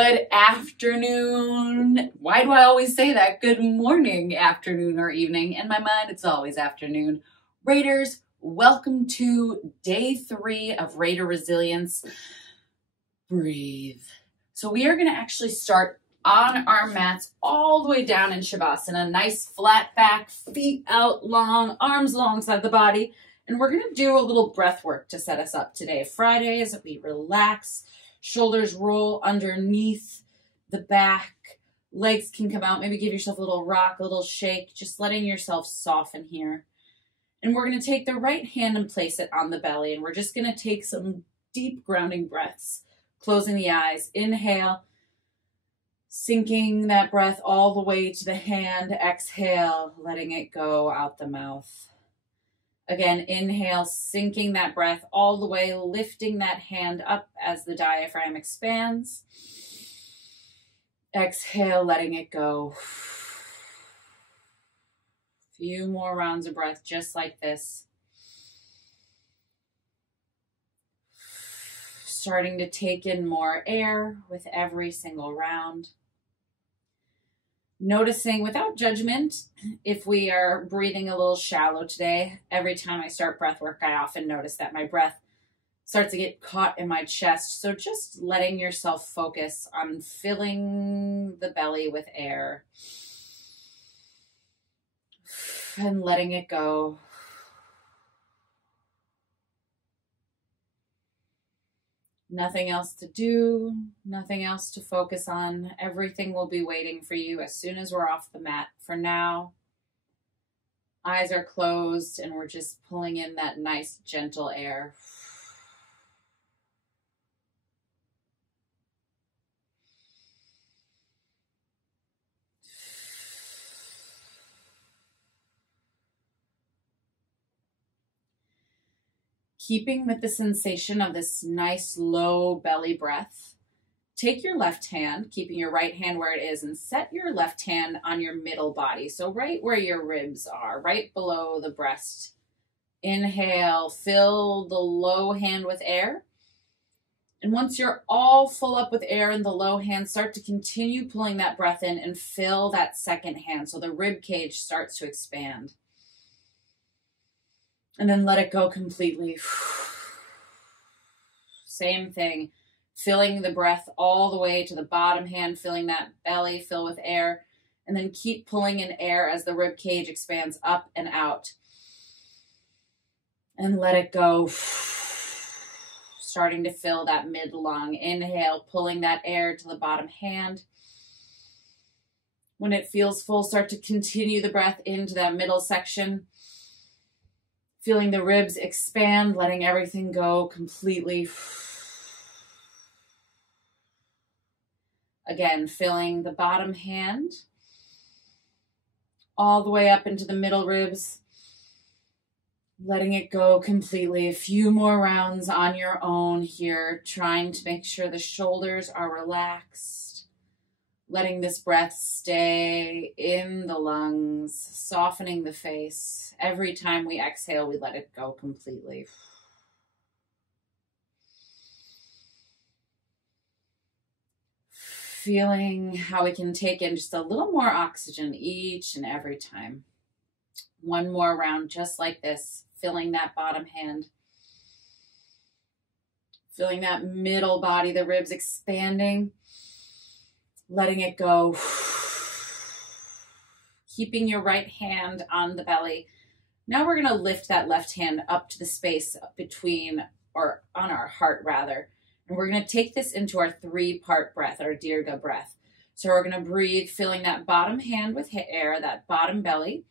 Good afternoon. Why do I always say that? Good morning, afternoon, or evening. In my mind, it's always afternoon. Raiders, welcome to day 3 of Raider Resilience. Breathe. So we are going to actually start on our mats all the way down in Shavasana. Nice flat back, feet out long, arms alongside the body. And we're going to do a little breath work to set us up today. Fridays, we relax. Shoulders roll underneath the back. Legs can come out. Maybe give yourself a little rock, a little shake, just letting yourself soften here. And we're going to take the right hand and place it on the belly. And we're just going to take some deep grounding breaths. Closing the eyes. Inhale. Sinking that breath all the way to the hand. Exhale. Letting it go out the mouth. Again, inhale, sinking that breath all the way, lifting that hand up as the diaphragm expands. Exhale, letting it go. Few more rounds of breath just like this. Starting to take in more air with every single round. Noticing without judgment if we are breathing a little shallow today. Every time I start breath work, I often notice that my breath starts to get caught in my chest. So just letting yourself focus on filling the belly with air and letting it go. Nothing else to do, nothing else to focus on. Everything will be waiting for you as soon as we're off the mat. For now, eyes are closed and we're just pulling in that nice, gentle air. Keeping with the sensation of this nice low belly breath, take your left hand, keeping your right hand where it is, and set your left hand on your middle body. So right where your ribs are, right below the breast. Inhale, fill the low hand with air. And once you're all full up with air in the low hand, start to continue pulling that breath in and fill that second hand. So the rib cage starts to expand. And then let it go completely. Same thing. Filling the breath all the way to the bottom hand, filling that belly, fill with air. And then keep pulling in air as the rib cage expands up and out. And let it go. Starting to fill that mid-lung. Inhale, pulling that air to the bottom hand. When it feels full, start to continue the breath into that middle section. Feeling the ribs expand, letting everything go completely. Again, filling the bottom hand all the way up into the middle ribs. Letting it go completely. A few more rounds on your own here, trying to make sure the shoulders are relaxed. Letting this breath stay in the lungs, softening the face. Every time we exhale, we let it go completely. Feeling how we can take in just a little more oxygen each and every time. One more round just like this, filling that bottom hand. Feeling that middle body, the ribs expanding. Letting it go. Keeping your right hand on the belly. Now we're going to lift that left hand up to the space between, or on our heart rather. And we're going to take this into our 3-part breath, our Dirga breath. So we're going to breathe, filling that bottom hand with air, that bottom belly.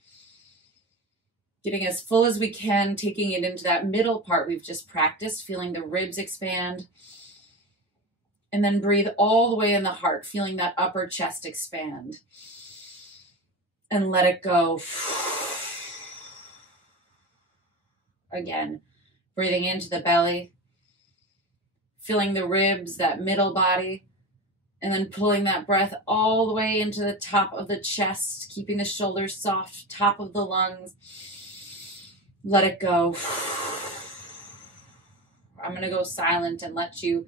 Getting as full as we can, taking it into that middle part we've just practiced, feeling the ribs expand. And then breathe all the way in the heart, feeling that upper chest expand. And let it go. Again, breathing into the belly, feeling the ribs, that middle body, and then pulling that breath all the way into the top of the chest, keeping the shoulders soft, top of the lungs. Let it go. I'm going to go silent and let you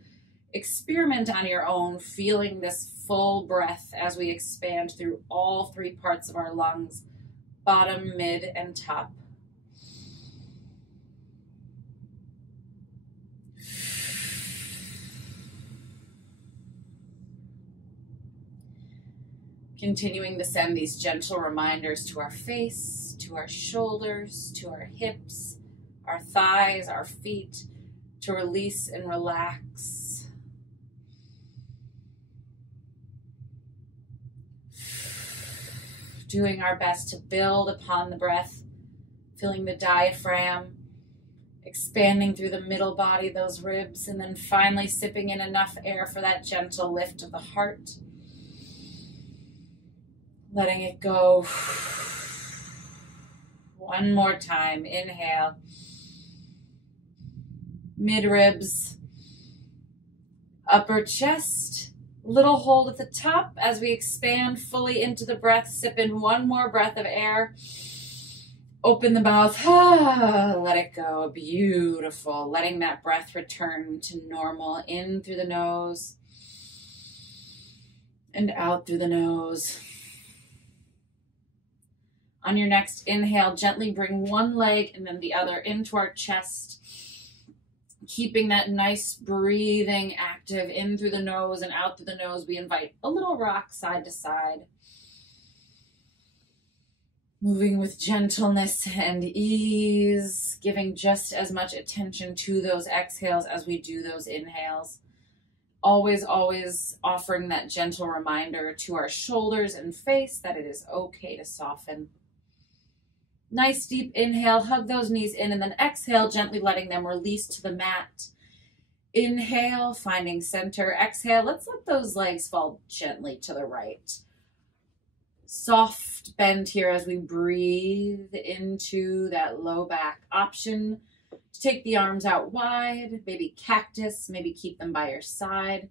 Experiment on your own, feeling this full breath as we expand through all three parts of our lungs, bottom, mid, and top. Continuing to send these gentle reminders to our face, to our shoulders, to our hips, our thighs, our feet, to release and relax. Doing our best to build upon the breath, feeling the diaphragm, expanding through the middle body, those ribs, and then finally sipping in enough air for that gentle lift of the heart. Letting it go. One more time. Inhale. Mid-ribs. Upper chest. Little hold at the top as we expand fully into the breath. Sip in one more breath of air. Open the mouth. Let it go. Beautiful. Letting that breath return to normal. In through the nose and out through the nose. On your next inhale, gently bring one leg and then the other into our chest. Keeping that nice breathing active in through the nose and out through the nose. We invite a little rock side to side. Moving with gentleness and ease, giving just as much attention to those exhales as we do those inhales. Always, always offering that gentle reminder to our shoulders and face that it is okay to soften. Nice deep inhale, hug those knees in, and then exhale, gently letting them release to the mat. Inhale, finding center. Exhale, let's let those legs fall gently to the right. Soft bend here as we breathe into that low back option. To take the arms out wide, maybe cactus, maybe keep them by your side.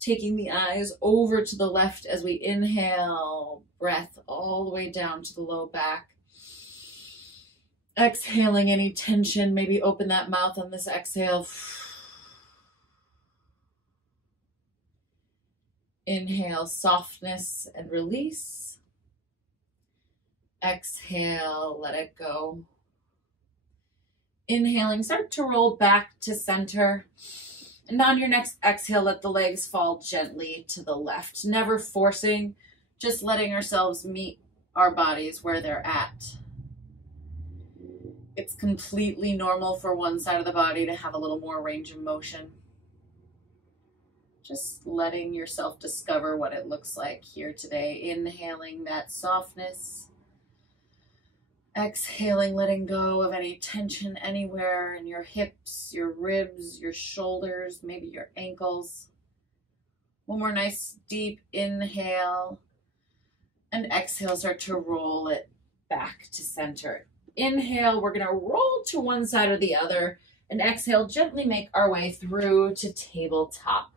Taking the eyes over to the left as we inhale, breath all the way down to the low back. Exhaling any tension, maybe open that mouth on this exhale. Inhale, softness and release. Exhale, let it go. Inhaling, start to roll back to center. And on your next exhale, let the legs fall gently to the left. Never forcing, just letting ourselves meet our bodies where they're at. It's completely normal for one side of the body to have a little more range of motion. Just letting yourself discover what it looks like here today. Inhaling that softness. Exhaling, letting go of any tension anywhere in your hips, your ribs, your shoulders, maybe your ankles. One more nice deep inhale. And exhale, start to roll it back to center. Inhale, we're going to roll to one side or the other. And exhale, gently make our way through to tabletop.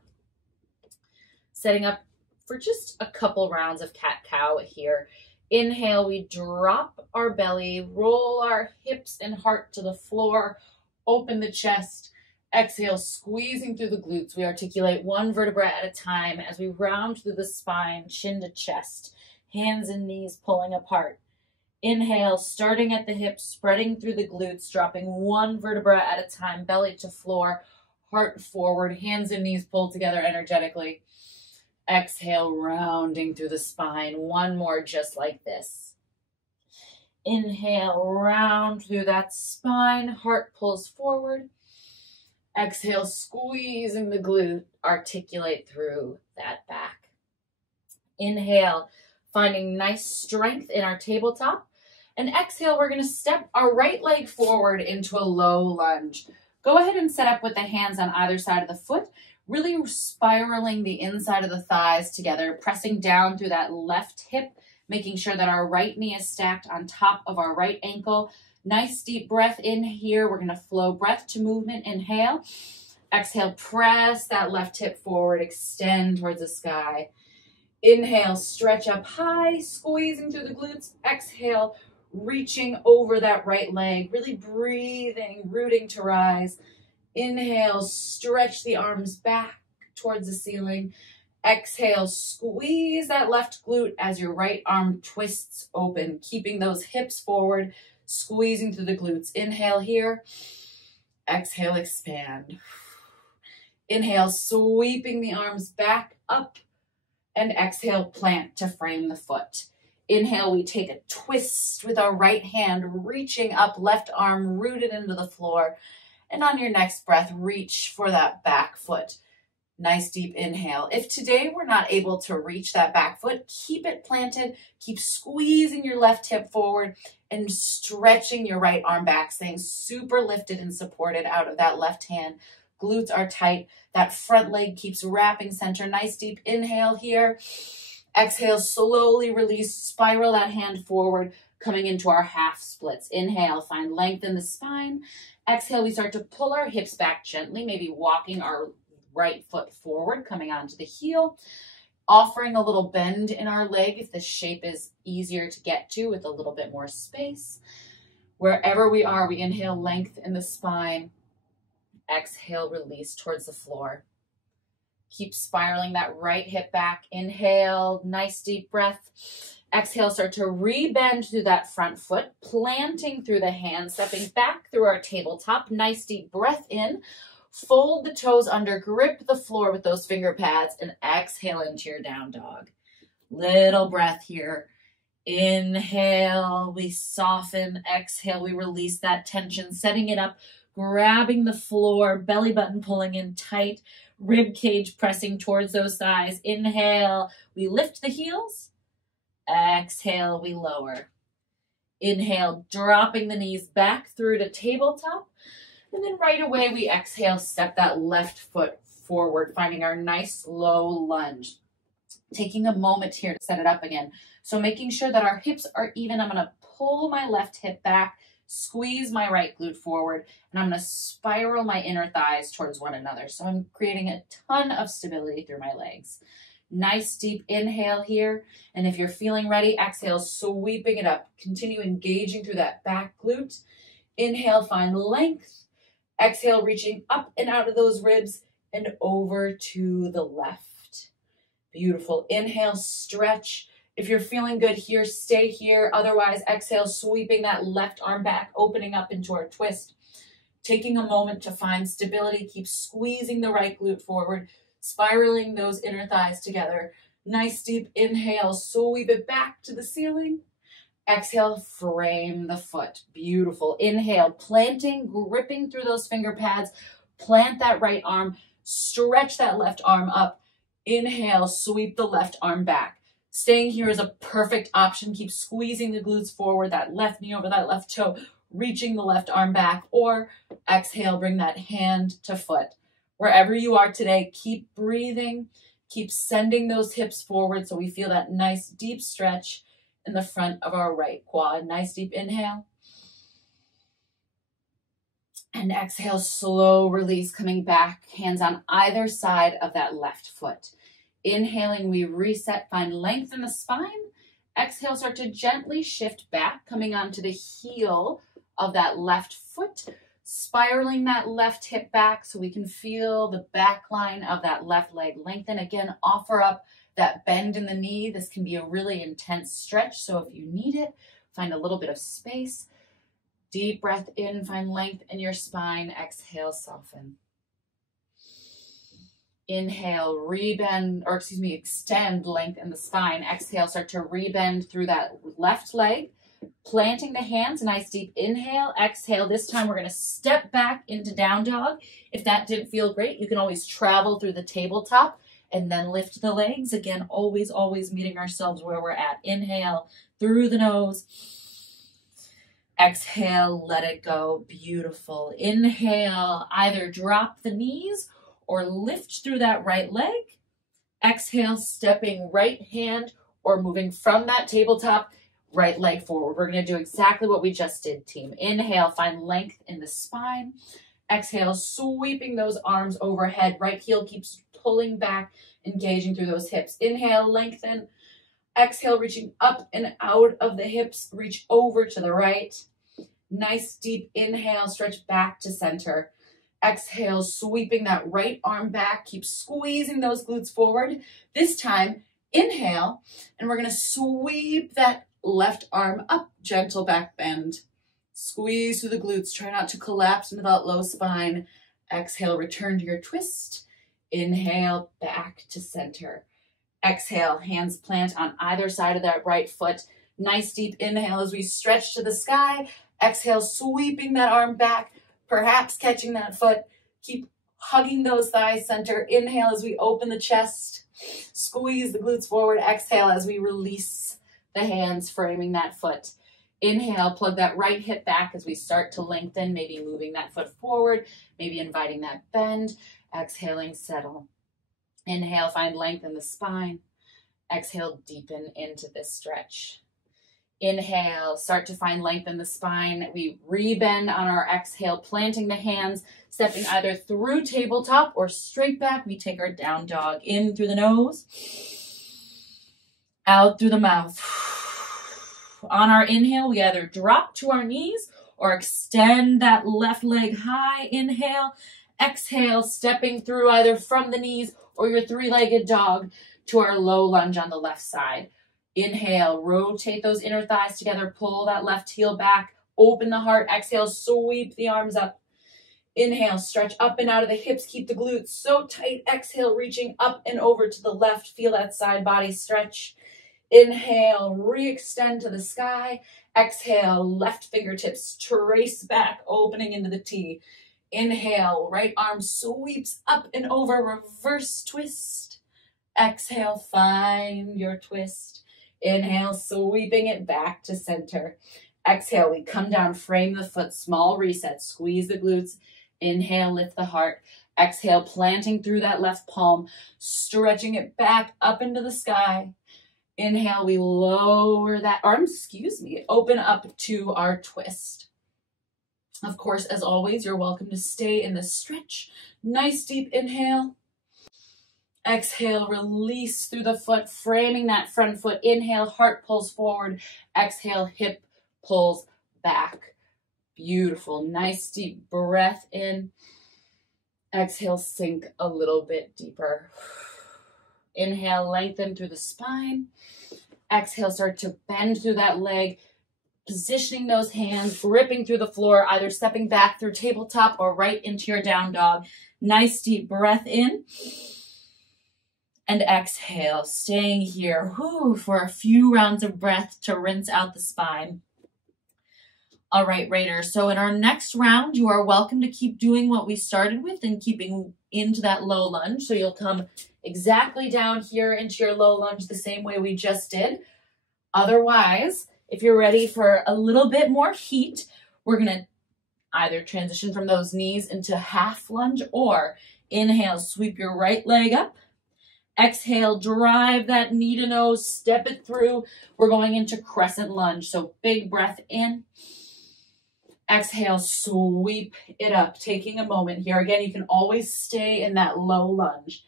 Setting up for just a couple rounds of cat-cow here. Inhale, we drop our belly, roll our hips and heart to the floor, open the chest. Exhale, squeezing through the glutes. We articulate one vertebra at a time as we round through the spine, chin to chest, hands and knees pulling apart. Inhale, starting at the hips, spreading through the glutes, dropping one vertebra at a time, belly to floor, heart forward, hands and knees pulled together energetically. Exhale, rounding through the spine. One more just like this. Inhale, round through that spine, heart pulls forward. Exhale, squeezing the glute, articulate through that back. Inhale, finding nice strength in our tabletop. And exhale, we're going to step our right leg forward into a low lunge. Go ahead and set up with the hands on either side of the foot, really spiraling the inside of the thighs together, pressing down through that left hip, making sure that our right knee is stacked on top of our right ankle. Nice deep breath in here. We're going to flow breath to movement. Inhale. Exhale, press that left hip forward, extend towards the sky. Inhale, stretch up high, squeezing through the glutes. Exhale, reaching over that right leg, really breathing, rooting to rise. Inhale, stretch the arms back. towards the ceiling. Exhale, squeeze that left glute as your right arm twists open, keeping those hips forward, squeezing through the glutes. Inhale here. Exhale, expand. Inhale, sweeping the arms back up, and exhale, plant to frame the foot. Inhale, we take a twist with our right hand, reaching up, left arm rooted into the floor. And on your next breath, reach for that back foot. Nice deep inhale. If today we're not able to reach that back foot, keep it planted. Keep squeezing your left hip forward and stretching your right arm back, staying super lifted and supported out of that left hand. Glutes are tight. That front leg keeps wrapping center. Nice deep inhale here. Exhale, slowly release, spiral that hand forward, coming into our half splits. Inhale, find length in the spine. Exhale, we start to pull our hips back gently, maybe walking our right foot forward, coming onto the heel, offering a little bend in our leg if the shape is easier to get to with a little bit more space. Wherever we are, we inhale length in the spine. Exhale, release towards the floor. Keep spiraling that right hip back. Inhale, nice deep breath. Exhale, start to rebend through that front foot, planting through the hands, stepping back through our tabletop. Nice deep breath in. Fold the toes under, grip the floor with those finger pads, and exhale into your down dog. Little breath here. Inhale, we soften. Exhale, we release that tension, setting it up, grabbing the floor, belly button pulling in tight, rib cage pressing towards those thighs. Inhale, we lift the heels. Exhale, we lower. Inhale, dropping the knees back through to tabletop. And then right away, we exhale, step that left foot forward, finding our nice low lunge. Taking a moment here to set it up again. So making sure that our hips are even. I'm going to pull my left hip back, squeeze my right glute forward, and I'm going to spiral my inner thighs towards one another. So I'm creating a ton of stability through my legs. Nice deep inhale here. And if you're feeling ready, exhale, sweeping it up. Continue engaging through that back glute. Inhale, find length. Exhale, reaching up and out of those ribs and over to the left. Beautiful. Inhale, stretch. If you're feeling good here, stay here. Otherwise, exhale, sweeping that left arm back, opening up into our twist. Taking a moment to find stability. Keep squeezing the right glute forward, spiraling those inner thighs together. Nice deep inhale, sweep it back to the ceiling. Exhale, frame the foot. Beautiful. Inhale, planting, gripping through those finger pads. Plant that right arm, stretch that left arm up. Inhale, sweep the left arm back. Staying here is a perfect option. Keep squeezing the glutes forward, that left knee over that left toe, reaching the left arm back, or exhale, bring that hand to foot. Wherever you are today, keep breathing. Keep sending those hips forward so we feel that nice deep stretch in the front of our right quad. Nice deep inhale. And exhale, slow release, coming back, hands on either side of that left foot. Inhaling, we reset, find length in the spine. Exhale, start to gently shift back, coming onto the heel of that left foot, spiraling that left hip back so we can feel the back line of that left leg lengthen. Again, offer up that bend in the knee. This can be a really intense stretch, so if you need it, find a little bit of space. Deep breath in, find length in your spine. Exhale, soften. Inhale, extend length in the spine. Exhale, start to rebend through that left leg, planting the hands. Nice deep inhale. Exhale, this time we're going to step back into down dog. If that didn't feel great, you can always travel through the tabletop and then lift the legs. Again, always meeting ourselves where we're at. Inhale through the nose. Exhale, let it go. Beautiful. Inhale, either drop the knees or lift through that right leg. Exhale, stepping right hand or moving from that tabletop, right leg forward. We're going to do exactly what we just did, team. Inhale, find length in the spine. Exhale, sweeping those arms overhead. Right heel keeps pulling back, engaging through those hips. Inhale, lengthen. Exhale, reaching up and out of the hips. Reach over to the right. Nice deep inhale, stretch back to center. Exhale, sweeping that right arm back. Keep squeezing those glutes forward. This time, inhale, and we're gonna sweep that left arm up, gentle back bend. Squeeze through the glutes. Try not to collapse into that low spine. Exhale, return to your twist. Inhale, back to center. Exhale, hands plant on either side of that right foot. Nice deep inhale as we stretch to the sky. Exhale, sweeping that arm back, perhaps catching that foot. Keep hugging those thighs center. Inhale as we open the chest. Squeeze the glutes forward. Exhale as we release the hands, framing that foot. Inhale, plug that right hip back as we start to lengthen, maybe moving that foot forward, maybe inviting that bend. Exhaling, settle. Inhale, find length in the spine. Exhale, deepen into this stretch. Inhale, start to find length in the spine. We rebend on our exhale, planting the hands, stepping either through tabletop or straight back. We take our down dog in through the nose, out through the mouth. On our inhale, we either drop to our knees or extend that left leg high. Inhale, exhale, stepping through either from the knees or your three-legged dog to our low lunge on the left side. Inhale, rotate those inner thighs together, pull that left heel back, open the heart. Exhale, sweep the arms up. Inhale, stretch up and out of the hips, keep the glutes so tight. Exhale, reaching up and over to the left, feel that side body stretch. Inhale, re-extend to the sky. Exhale, left fingertips trace back, opening into the T. Inhale, right arm sweeps up and over, reverse twist. Exhale, find your twist. Inhale, sweeping it back to center. Exhale, we come down, frame the foot, small reset, squeeze the glutes. Inhale, lift the heart. Exhale, planting through that left palm, stretching it back up into the sky. Inhale, we lower that arm, open up to our twist. Of course, as always, you're welcome to stay in the stretch. Nice deep inhale. Exhale, release through the foot, framing that front foot. Inhale, heart pulls forward. Exhale, hip pulls back. Beautiful. Nice deep breath in. Exhale, sink a little bit deeper. Inhale, lengthen through the spine. Exhale, start to bend through that leg, positioning those hands, gripping through the floor, either stepping back through tabletop or right into your down dog. Nice deep breath in. And exhale, staying here for a few rounds of breath to rinse out the spine. All right, Raiders. So in our next round, you are welcome to keep doing what we started with and keeping into that low lunge. So you'll come exactly down here into your low lunge the same way we just did. Otherwise, if you're ready for a little bit more heat, we're going to either transition from those knees into half lunge or inhale, sweep your right leg up. Exhale, drive that knee to nose, step it through. We're going into crescent lunge. So big breath in. Exhale, sweep it up, taking a moment here. Again, you can always stay in that low lunge.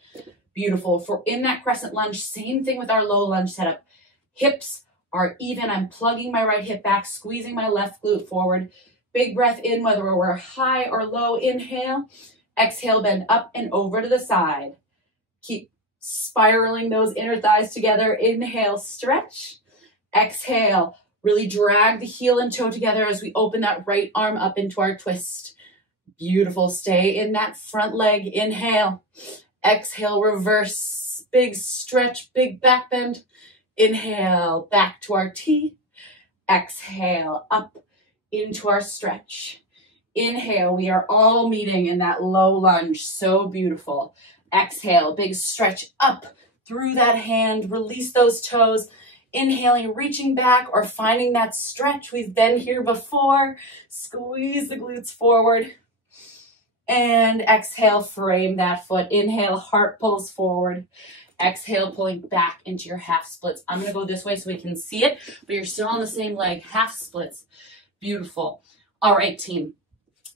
Beautiful. For in that crescent lunge, same thing with our low lunge setup. Hips are even. I'm plugging my right hip back, squeezing my left glute forward. Big breath in, whether we're high or low. Inhale. Exhale, bend up and over to the side. Keep spiraling those inner thighs together. Inhale, stretch. Exhale, really drag the heel and toe together as we open that right arm up into our twist. Beautiful. Stay in that front leg. Inhale. Exhale, reverse. Big stretch, big back bend. Inhale, back to our T. Exhale, up into our stretch. Inhale, we are all meeting in that low lunge. So beautiful. Exhale, big stretch up through that hand. Release those toes. Inhaling, reaching back or finding that stretch. We've been here before. Squeeze the glutes forward. And exhale, frame that foot. Inhale, heart pulls forward. Exhale, pulling back into your half splits. I'm going to go this way so we can see it, but you're still on the same leg. Half splits. Beautiful. All right, team.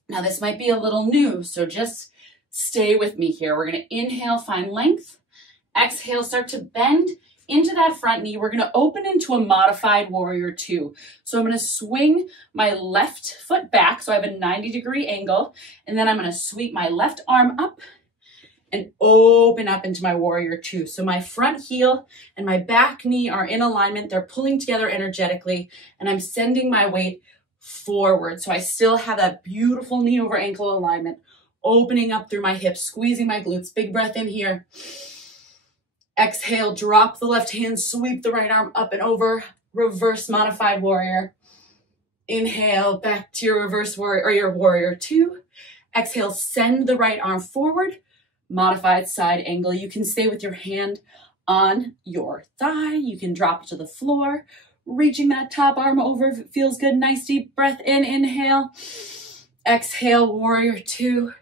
Now this might be a little new, so just stay with me here. We're going to inhale, find length. Exhale, start to bend. into that front knee, we're gonna open into a modified warrior two. So I'm gonna swing my left foot back, so I have a 90-degree angle, and then I'm gonna sweep my left arm up and open up into my warrior two. So my front heel and my back knee are in alignment. They're pulling together energetically, and I'm sending my weight forward. So I still have that beautiful knee over ankle alignment, opening up through my hips, squeezing my glutes. Big breath in here. Exhale, drop the left hand, sweep the right arm up and over, reverse modified warrior. Inhale, back to your reverse warrior or your warrior two. Exhale, send the right arm forward, modified side angle. You can stay with your hand on your thigh. You can drop it to the floor, reaching that top arm over if it feels good. Nice deep breath in, inhale. Exhale, warrior two.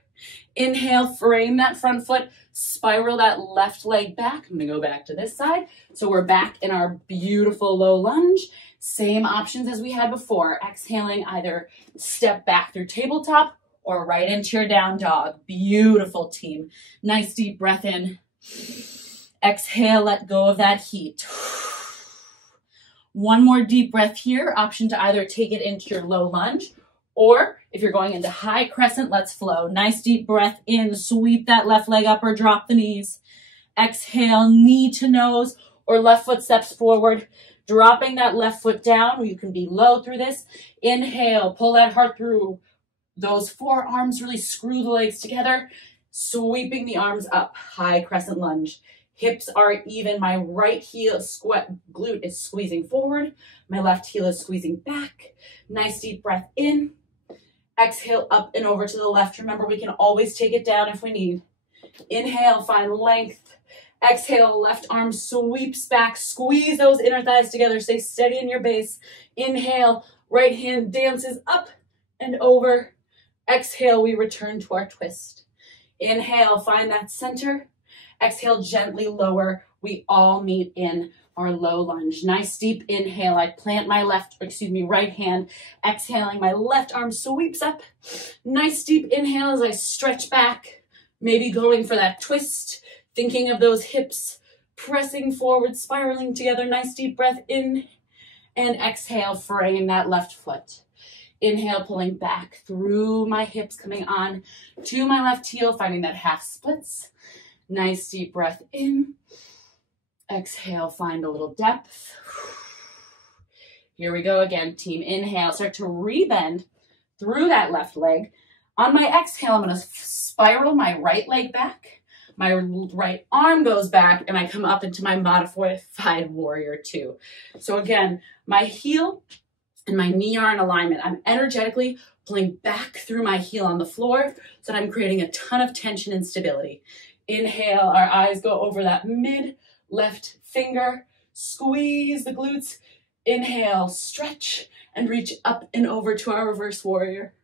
Inhale, frame that front foot, spiral that left leg back. I'm gonna go back to this side. So we're back in our beautiful low lunge. Same options as we had before. Exhaling, either step back through tabletop or right into your down dog. Beautiful, team. Nice deep breath in. Exhale, let go of that heat. One more deep breath here. Option to either take it into your low lunge, or if you're going into high crescent, let's flow. Nice deep breath in, sweep that left leg up or drop the knees. Exhale, knee to nose or left foot steps forward, dropping that left foot down. You can be low through this. Inhale, pull that heart through those forearms, really screw the legs together, sweeping the arms up, high crescent lunge. Hips are even. My right heel glute is squeezing forward. My left heel is squeezing back. Nice deep breath in. Exhale, up and over to the left. Remember, we can always take it down if we need. Inhale, find length. Exhale, left arm sweeps back. Squeeze those inner thighs together. Stay steady in your base. Inhale, right hand dances up and over. Exhale, we return to our twist. Inhale, find that center. Exhale, gently lower. We all meet in our low lunge. Nice deep inhale. I plant my right hand. Exhaling, my left arm sweeps up. Nice deep inhale as I stretch back, maybe going for that twist, thinking of those hips pressing forward, spiraling together. Nice deep breath in, and exhale, frame that left foot. Inhale, pulling back through my hips, coming on to my left heel, finding that half splits. Nice deep breath in. Exhale, find a little depth. Here we go again, team. Inhale, start to rebend through that left leg. On my exhale, I'm going to spiral my right leg back. My right arm goes back, and I come up into my modified warrior two. So again, my heel and my knee are in alignment. I'm energetically pulling back through my heel on the floor so that I'm creating a ton of tension and stability. Inhale, our eyes go over that mid left finger, squeeze the glutes. Inhale, stretch and reach up and over to our reverse warrior.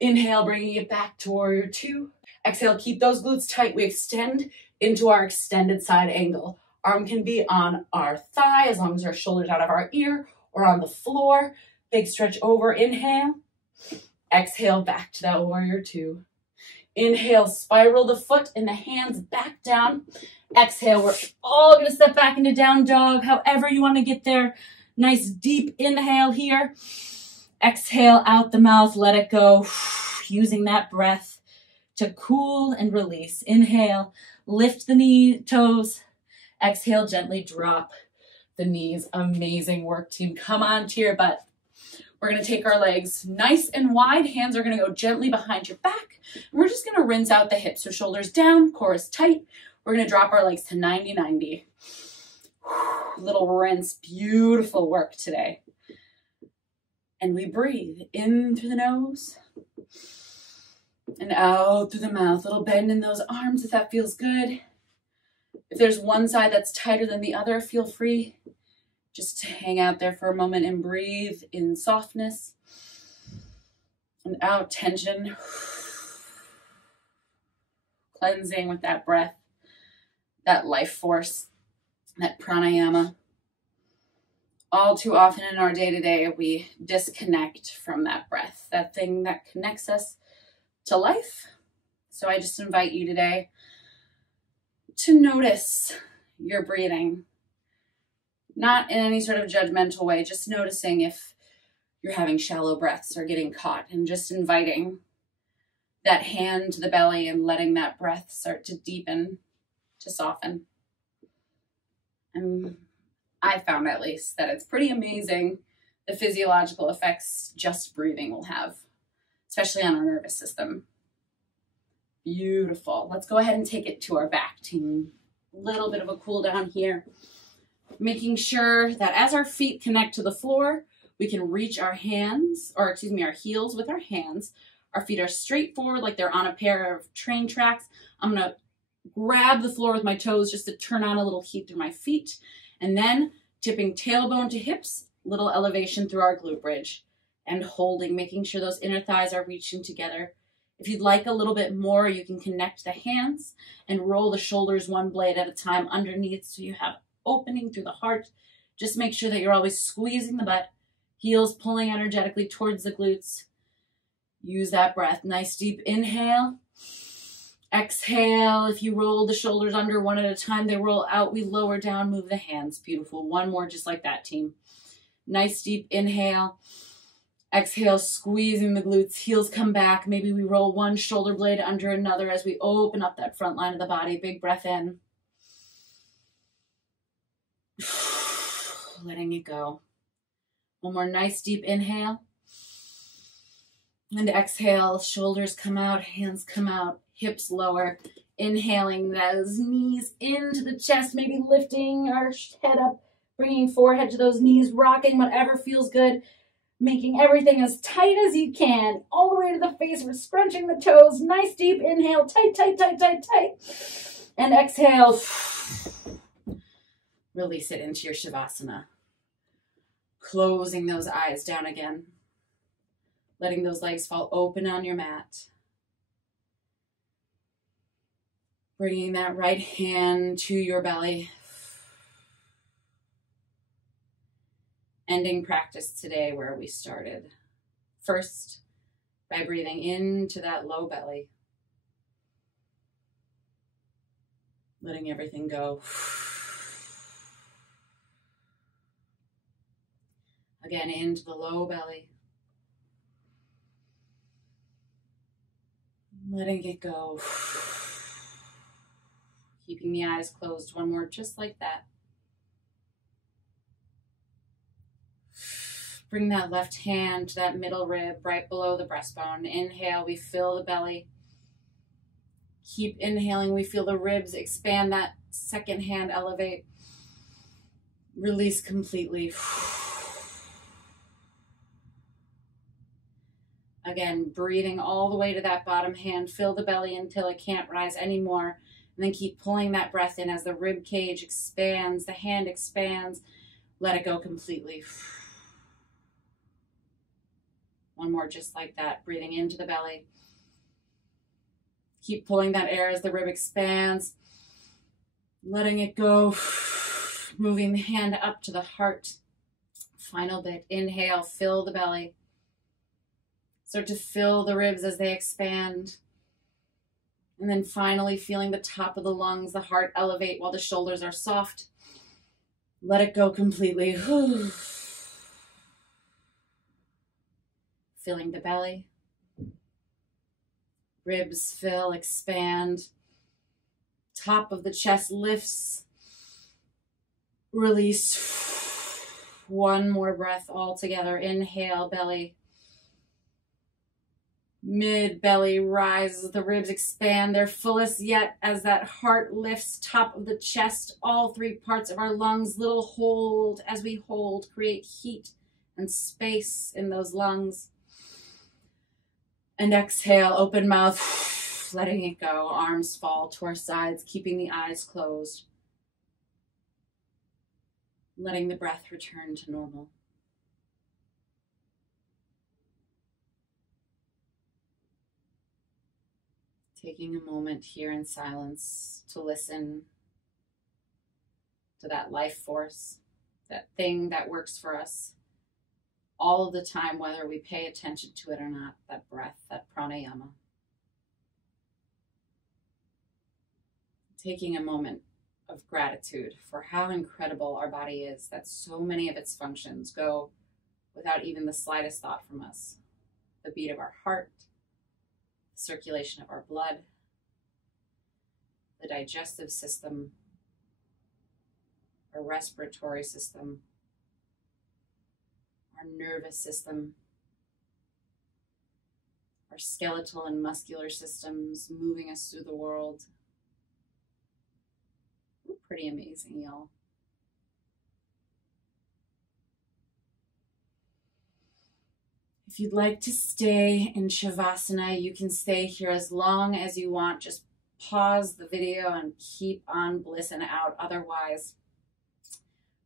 Inhale, bringing it back to warrior two. Exhale, keep those glutes tight. We extend into our extended side angle. Arm can be on our thigh as long as our shoulder's out of our ear, or on the floor. Big stretch over. Inhale. Exhale, back to that warrior two. Inhale, spiral the foot and the hands back down. Exhale, we're all going to step back into down dog, however you want to get there. Nice deep inhale here. Exhale out the mouth, let it go. Using that breath to cool and release. Inhale, lift the knee, toes. Exhale, gently drop the knees. Amazing work, team. Come on to your butt. We're going to take our legs nice and wide. Hands are going to go gently behind your back. And we're just going to rinse out the hips. So shoulders down, core is tight. We're going to drop our legs to 90-90. Little rinse. Beautiful work today. And we breathe in through the nose and out through the mouth. Little bend in those arms if that feels good. If there's one side that's tighter than the other, feel free just to hang out there for a moment and breathe in softness and out tension. Cleansing with that breath, that life force, that pranayama. All too often in our day-to-day, we disconnect from that breath, that thing that connects us to life. So I just invite you today to notice your breathing. Not in any sort of judgmental way, just noticing if you're having shallow breaths or getting caught, and just inviting that hand to the belly and letting that breath start to deepen, to soften. And I found, at least, that it's pretty amazing the physiological effects just breathing will have, especially on our nervous system. Beautiful. Let's go ahead and take it to our back, team. A little bit of a cool down here. Making sure that as our feet connect to the floor, we can reach our hands, or excuse me, our heels with our hands. Our feet are straight forward like they're on a pair of train tracks. I'm going to grab the floor with my toes just to turn on a little heat through my feet. And then tipping tailbone to hips, little elevation through our glute bridge. And holding, making sure those inner thighs are reaching together. If you'd like a little bit more, you can connect the hands and roll the shoulders one blade at a time underneath so you have opening through the heart. Just make sure that you're always squeezing the butt, heels pulling energetically towards the glutes. Use that breath. Nice deep inhale. Exhale. If you roll the shoulders under one at a time, they roll out. We lower down, move the hands. Beautiful. One more just like that, team. Nice deep inhale. Exhale, squeezing the glutes. Heels come back. Maybe we roll one shoulder blade under another as we open up that front line of the body. Big breath in. Letting it go. One more nice deep inhale. And exhale, shoulders come out, hands come out, hips lower. Inhaling those knees into the chest, maybe lifting our head up, bringing forehead to those knees, rocking whatever feels good, making everything as tight as you can, all the way to the face. We're scrunching the toes. Nice deep inhale, tight, tight, tight, tight, tight. And exhale. Release it into your Shavasana. Closing those eyes down again. Letting those legs fall open on your mat. Bringing that right hand to your belly. Ending practice today where we started. First, by breathing into that low belly. Letting everything go. Again, into the low belly. Letting it go. Keeping the eyes closed. One more just like that. Bring that left hand to that middle rib right below the breastbone. Inhale, we fill the belly. Keep inhaling, we feel the ribs expand, that second hand elevate. Release completely. Again, breathing all the way to that bottom hand. Fill the belly until it can't rise anymore. And then keep pulling that breath in as the rib cage expands, the hand expands. Let it go completely. One more just like that. Breathing into the belly. Keep pulling that air as the rib expands. Letting it go. Moving the hand up to the heart. Final bit. Inhale, fill the belly. Start to fill the ribs as they expand. And then finally feeling the top of the lungs, the heart elevate while the shoulders are soft. Let it go completely. Filling the belly. Ribs fill, expand. Top of the chest lifts. Release. One more breath all together. Inhale, belly. Mid belly rises, the ribs expand their fullest yet as that heart lifts, top of the chest, all three parts of our lungs, little hold as we hold, create heat and space in those lungs. And exhale, open mouth, letting it go, arms fall to our sides, keeping the eyes closed. Letting the breath return to normal. Taking a moment here in silence to listen to that life force, that thing that works for us all of the time, whether we pay attention to it or not, that breath, that pranayama. Taking a moment of gratitude for how incredible our body is, that so many of its functions go without even the slightest thought from us. The beat of our heart, the circulation of our blood, the digestive system, our respiratory system, our nervous system, our skeletal and muscular systems moving us through the world. We're pretty amazing, y'all. If you'd like to stay in Shavasana, you can stay here as long as you want. Just pause the video and keep on blissing out. Otherwise,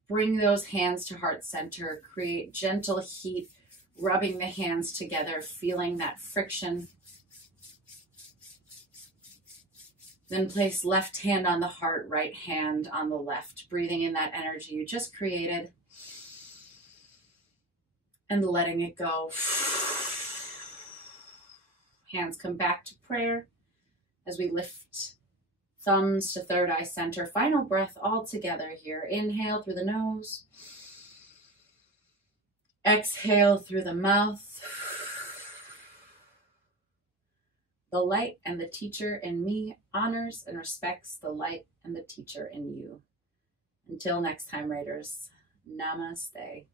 bring those hands to heart center. Create gentle heat, rubbing the hands together, feeling that friction. Then place left hand on the heart, right hand on the left, breathing in that energy you just created and letting it go. Hands come back to prayer as we lift thumbs to third eye center. Final breath all together here. Inhale through the nose. Exhale through the mouth. The light and the teacher in me honors and respects the light and the teacher in you. Until next time, Raiders, Namaste.